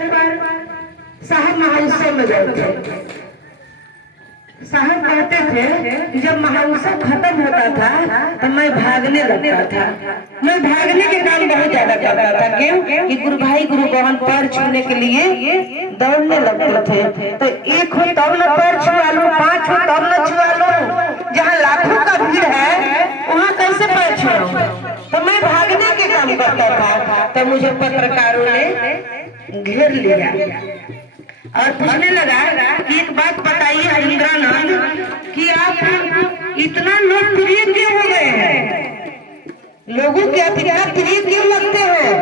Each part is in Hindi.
साहब महोत्सव में गए थे। साहब कहते थे जब महोत्सव खत्म होता था तो मैं भागने लगता था। मैं भागने के काम बहुत ज्यादा करता था। क्यों कि गुरु भाई गुरु बहन पैर छूने के लिए दौड़ने लगते थे। तो एक हो तब न पैर छुआ लूं, 5 हो तब न छुआ लूं। जहाँ लाखों का भीड़ है वहाँ कैसे पैर छुआऊं? तो मैं भागने के काम करता था। तो मुझे पत्रकारों ने घेर लिया और पूछने लगा कि एक बात बताइए इंद्रानंद कि आप इतना लोकप्रिय क्यों हो गए हैं? लोगों के आप इतना प्रिय क्यों लगते हैं?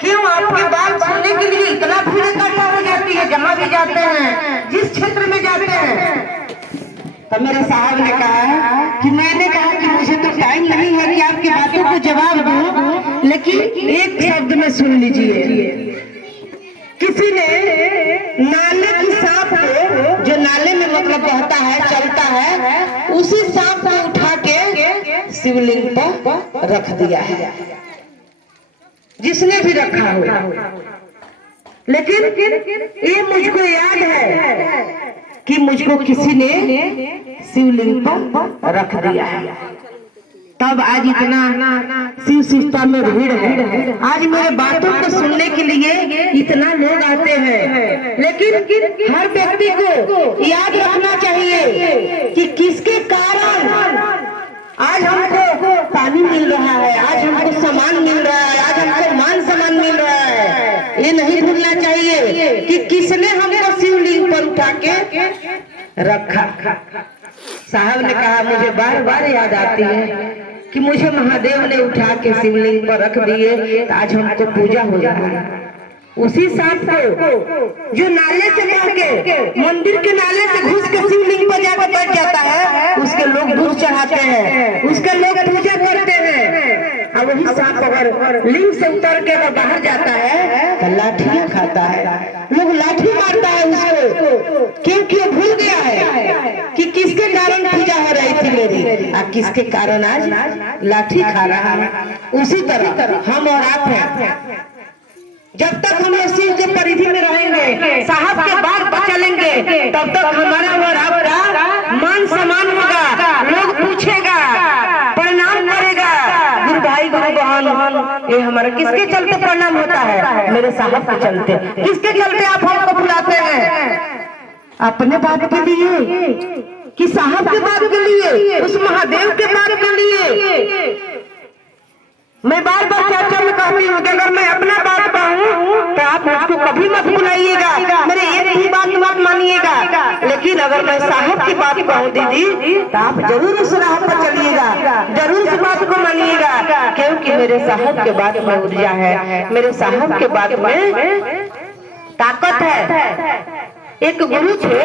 क्यों आपकी बात सुनने के लिए इतना भीड़ इकट्ठा हो जाती है, जमा भी जाते हैं जिस क्षेत्र में जाते हैं? तो मेरे साहब ने कहा कि मैंने कहा कि मुझे तो टाइम नहीं है कि आपकी बातों को जवाब दूं, लेकिन एक शब्द में सुन लीजिए। किसी ने नाले की सांप को, जो नाले में मतलब बहता है चलता है, उसी सांप को उठा के शिवलिंग पर रख दिया है, जिसने भी रखा हो। लेकिन ये मुझको याद है कि मुझको किसी ने शिवलिंग पर रख दिया है। तब आज इतना शिव शिष्टा में भीड़ है। आज मेरे बातों को सुनने के लिए इतना लोग आते हैं। लेकिन हर व्यक्ति को याद रखना चाहिए कि किसके कारण आज हमको पानी मिल रहा है, आज हमको सामान मिल रहा है, आज हमको मान सम्मान मिल रहा है। ये नहीं भूलना चाहिए कि किसने हमको शिवलिंग पर उठा के रखा। साहब ने कहा मुझे बार बार याद आती है कि मुझे महादेव ने उठा के शिवलिंग पर रख दिए, तो आज हमको पूजा हो जाए। उसी सांप को जो नाले से बह के मंदिर के नाले से घुस के शिवलिंग पर जाकर बैठ जाता है, उसके लोग दूध चढ़ाते हैं, उसके लोग पूजा करते हैं। और वही सांप अगर लिंग से उतर के अगर बाहर जाता है तो लाठियां खाता है, लोग लाठी मारता है उसको, क्योंकि वो भूल गया है कि किसके कारण पूजा हो रही थी मेरी, और किसके कारण आज लाठी खा रहा है। उसी तरह हम और आप हैं। जब तक हम शिव के परिधि में रहेंगे, साहब के बात पर चलेंगे, तब तक हमारा और आपका मान सम्मान होगा, लोग पूछेगा, प्रणाम करेगा। गुरु भाई गुरु बहन, ये हमारा किसके चलते प्रणाम होता है? मेरे साहब के चलते। किसके चलते आप हमको बुलाते हैं? अपने बात के लिए कि साहब के बात के लिए, उस महादेव के बात के लिए? मैं बार बार चर्चा में कहती हूँ कि अगर मैं अपना बात कहूँ तो आप मुझको कभी मत बुलाइएगा, मेरे एक ही बात मत मानिएगा। लेकिन अगर मैं साहब की बात कहूँ दीदी, तो आप जरूर उस राह पर चलिएगा, जरूर उस बात को मानिएगा, क्योंकि मेरे साहब के बात में ऊर्जा है, मेरे साहब के बात में ताकत है। एक गुरु थे,